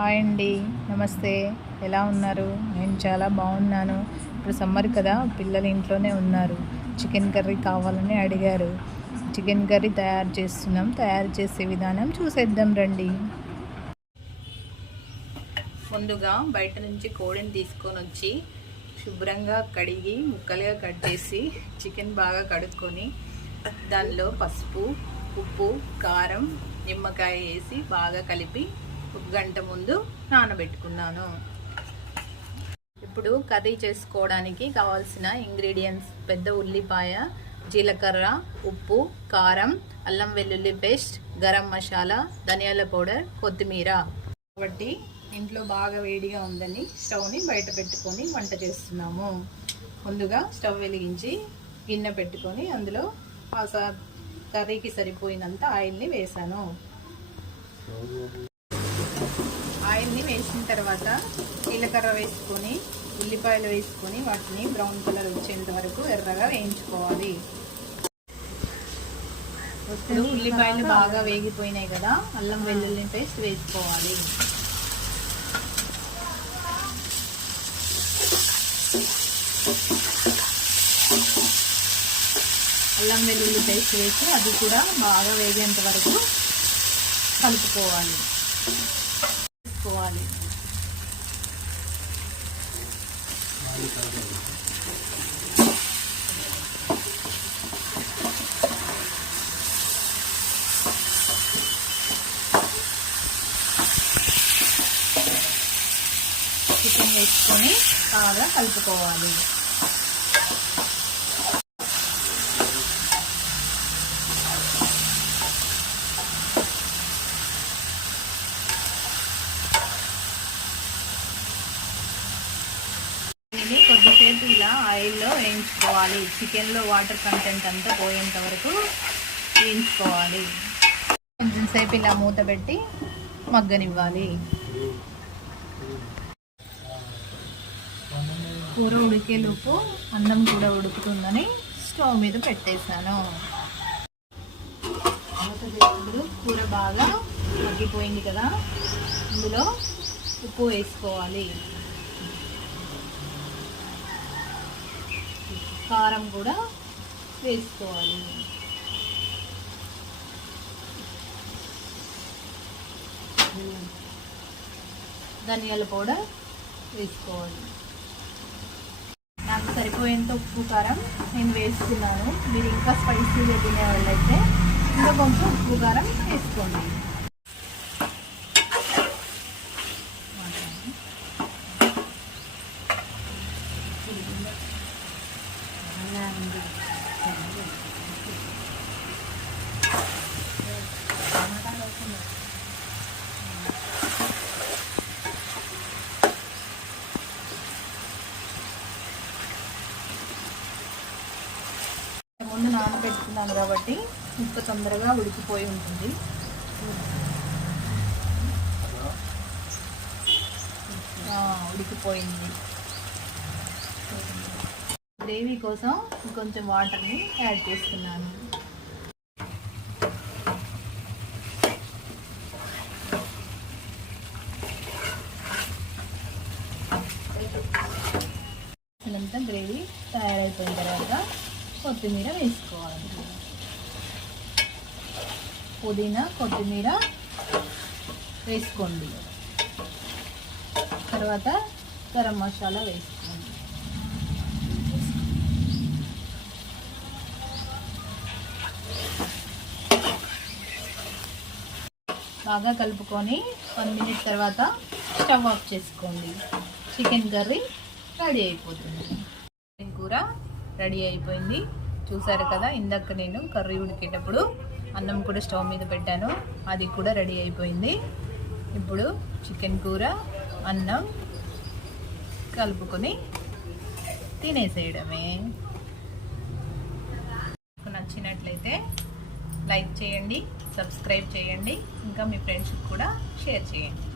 Hi అండి, నమస్తే. ఎలా ఉన్నారు? నేను చాలా బాగున్నాను. ఇప్పుడు సమ్మర్ కదా, పిల్లలు ఇంట్లోనే ఉన్నారు. చికెన్ కర్రీ కావాలని అడిగారు. చికెన్ కర్రీ తయారు చేస్తున్నాం. తయారు చేసే విధానం చూసేద్దాం రండి. ముందుగా బయట నుంచి కోడిని తీసుకొని వచ్చి శుభ్రంగా కడిగి ముక్కలుగా కట్ చేసి చికెన్ బాగా కడుక్కొని దానిలో పసుపు, ఉప్పు, కారం, నిమ్మకాయ వేసి బాగా కలిపి 1 గంట ముందు నానబెట్టుకున్నాను. ఇప్పుడు కర్రీ చేసుకోవడానికి కావాల్సిన ఇంగ్రీడియంట్స్: పెద్ద ఉల్లిపాయ, జీలకర్ర, ఉప్పు, కారం, అల్లం వెల్లుల్లి పేస్ట్, గరం మసాలా, ధనియాల పౌడర్, కొత్తిమీర. కాబట్టి ఇంట్లో బాగా వేడిగా ఉందని స్టవ్ని బయట పెట్టుకొని వంట చేస్తున్నాము. ముందుగా స్టవ్ వెలిగించి గిన్నె పెట్టుకొని అందులో కర్రీకి సరిపోయినంత ఆయిల్ని వేసాను. ఆయిల్ని వేసిన తర్వాత జీలకర్ర వేసుకొని ఉల్లిపాయలు వేసుకొని వాటిని బ్రౌన్ కలర్ వచ్చేంత వరకు ఎర్రగా వేయించుకోవాలి. ఇప్పుడు ఉల్లిపాయలు బాగా వేగిపోయినాయి కదా, అల్లం వెల్లుల్లి పేస్ట్ వేసుకోవాలి. అల్లం వెల్లుల్లి పేస్ట్ వేసి అది కూడా బాగా వేగేంత వరకు కలుపుకోవాలి. చికెన్ వేసుకొని బాగా కలుపుకోవాలి. కొద్దిసేపు ఇలా ఆయిల్లో వేయించుకోవాలి. చికెన్లో వాటర్ కంటెంట్ అంతా పోయేంత వరకు వేయించుకోవాలి. కొంచెం సేపు ఇలా మూత పెట్టి మగ్గనివ్వాలి. కూర ఉడికేలోపు అన్నం కూడా ఉడుకుతుందని స్టవ్ మీద పెట్టేశాను. ఇప్పుడు కూర బాగా మగ్గిపోయింది కదా, ఇందులో ఉప్పు వేసుకోవాలి. కారం కూడా వేసుకోవాలి. ధనియాల పౌడర్ వేసుకోవాలి. నాకు సరిపోయేంత ఉప్పు, కారం నేను వేసుకున్నాను. మీరు ఇంకా స్పైసీగా తినే వాళ్ళైతే ఇంకా కొంచెం ఉప్పు, కారం వేసుకోండి. ముందు నానబెట్టుకున్నాను కాబట్టి ముక్క తొందరగా ఉడికిపోయి ఉంటుంది. ఉడికిపోయింది. గ్రేవీ కోసం కొంచెం వాటర్ని యాడ్ చేస్తున్నాను. ఇదంతా గ్రేవీ తయారైపోయిన తర్వాత కొత్తిమీర వేసుకోవాలి. పుదీనా, కొత్తిమీర వేసుకోండి. తర్వాత గరం మసాలా వేసుకోండి. బాగా కలుపుకొని 1 మినిట్ తర్వాత స్టవ్ ఆఫ్ చేసుకోండి. చికెన్ కర్రీ రెడీ అయిపోతుంది. చికెన్ కూర రెడీ అయిపోయింది. చూసారు కదా, ఇందాక నేను కర్రీ ఉడికేటప్పుడు అన్నం కూడా స్టవ్ మీద పెట్టాను, అది కూడా రెడీ అయిపోయింది. ఇప్పుడు చికెన్ కూర, అన్నం కలుపుకొని తినేసేయడమే. నచ్చినట్లయితే లైక్ చేయండి, సబ్స్క్రైబ్ చేయండి, ఇంకా మీ ఫ్రెండ్స్కి కూడా షేర్ చేయండి.